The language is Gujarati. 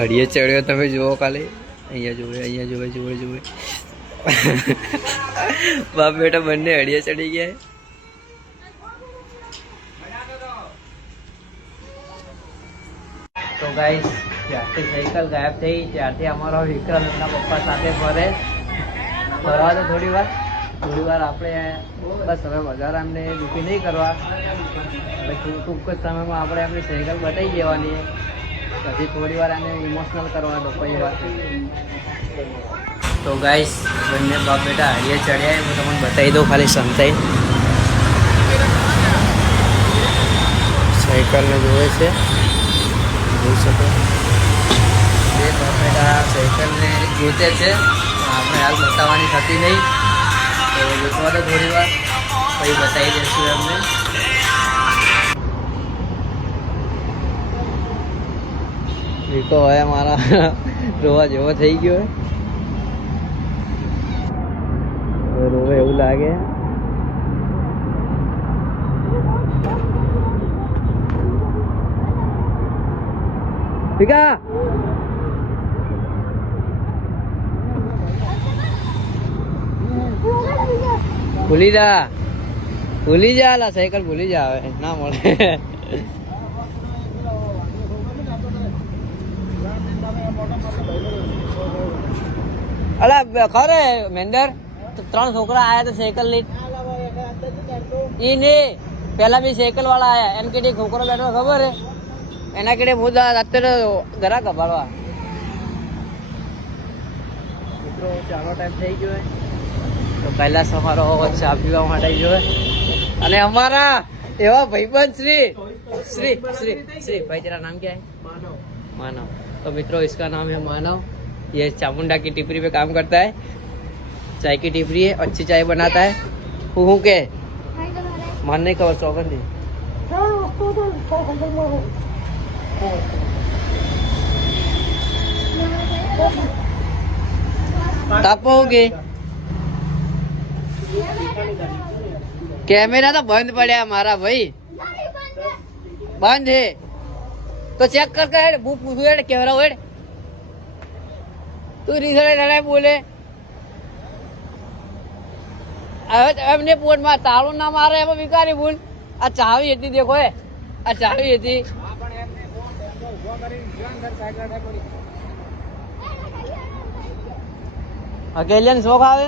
અડીએ ચડ્યો તમે જુઓ ખાલી. અહીંયા જુએ અહીંયા જુએ જુએ જુએ બાપ બેટા, બંને અડીએ ચડી ગયા. તો ગાઈસ જ્યારથી સાયકલ ગાયબ થઈ. ત્યારથી અમારો વિક્રમ એમના પપ્પા સાથે ફરે. ફરવા તો થોડી વાર. થોડી વાર આપણે બસ હવે વધારે એમને દુઃખી નહીં કરવા. હવે ટૂંક જ સમયમાં આપણે એમની સાયકલ બતાવી દેવાની. પછી થોડી વાર એને ઇમોશનલ કરવા દો વાર તો ગાઈસ બંને બાપ બેટા હારીએ ચડ્યા હું તમને બતાવી દઉં ખાલી સંતાઈ. સાયકલને જોવે છે. જોઈ શકો. બે બાપ બેટા સાયકલને જોતે છે. આપણે હાલ બતાવવાની થતી નહીં. તો જોતવા દો થોડી વાર. પછી બતાવી દઈશું એમને. વિકો હવે મારા રોવા જેવો થઈ ગયો રોવે એવું લાગે. વિકા ભૂલી જા. ભૂલી જા સાયકલ ભૂલી જા હવે. ના મળે. અલા ખરે મેન્ડર ત્રણ છોકરા આયા તો સાયકલ લઈ. ઈ ને પેલા બી સાયકલ વાળા આયા. એમ કે છોકરો બેઠો ખબર એના કડે હું અત્યારે જરા કપાડવા ટાઈમ થઈ ગયો તો કૈલાસ અમારો ચા માટે ગયો અને અમારા એવા ભાઈ પણ શ્રી શ્રી શ્રી શ્રી ભાઈ તેરા નામ ક્યાં मानव मानव तो मित्रों इसका नाम है मानव ये चामुंडा की टिपरी पे काम करता है चाय की टिपरी है अच्छी चाय बनाता है हूँ हूँ के मानने का सौगंध दी તાપોગે કેમેરા તો બંધ પડ્યા મારા ભાઈ બંધ હે તો ચેક કર કે હેડ, હું પૂછું હેડ કેવરા હેડ? તું રીસડે લડાઈ બોલે. હવે એમને પોટમાં તાળું ના મારે, એમાં વિકારી ભૂલ. આ ચાવી હતી, દેખો એ આ ચાવી હતી. ને શોખ આવે?